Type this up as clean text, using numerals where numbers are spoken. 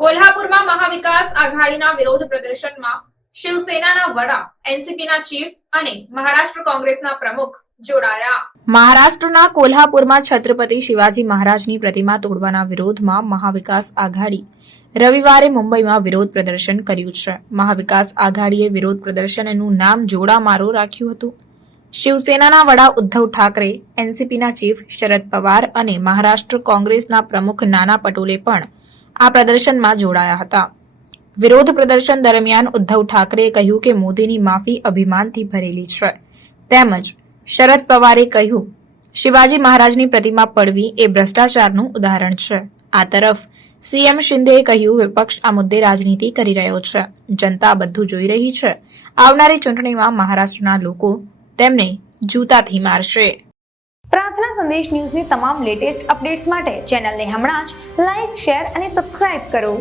કોલ્હાપુરમાં મહાવિકાસ આઘાડીના વિરોધ પ્રદર્શનમાં શિવસેનાના વડા, એનસીપીના ચીફ અને મહારાષ્ટ્ર કોંગ્રેસના પ્રમુખ જોડાયા. મહારાષ્ટ્રના કોલ્હાપુરમાં છત્રપતિ શિવાજી મહારાજની પ્રતિમા તોડવાના વિરોધમાં મહાવિકાસ આઘાડી રવિવારે મુંબઈમાં વિરોધ પ્રદર્શન કર્યું છે. મહાવિકાસ આઘાડીએ વિરોધ પ્રદર્શનનું નામ જોડા મારો રાખ્યું હતું. શિવસેનાના વડા ઉદ્ધવ ઠાકરે, એનસીપીના ચીફ શરદ પવાર અને મહારાષ્ટ્ર કોંગ્રેસના પ્રમુખ નાના પટોલે પણ આ પ્રદર્શનમાં જોડાયા હતા. વિરોધ પ્રદર્શન દરમિયાન ઉદ્ધવ ઠાકરેએ કહ્યું કે મોદીની માફી અભિમાનથી ભરેલી છે. તેમજ શરદ પવારે કહ્યું, શિવાજી મહારાજની પ્રતિમા પડવી એ ભ્રષ્ટાચારનું ઉદાહરણ છે. આ તરફ સીએમ શિંદેએ કહ્યું, વિપક્ષ આ મુદ્દે રાજનીતિ કરી રહ્યો છે. જનતા બધું જોઈ રહી છે. આવનારી ચૂંટણીમાં મહારાષ્ટ્રના લોકો તેમને જૂતાથી મારશે. પ્રાર્થના સંદેશ ન્યૂઝની તમામ લેટેસ્ટ અપડેટ્સ માટે ચેનલને હમણાં જ લાઇક, શેર અને સબસ્ક્રાઇબ કરો.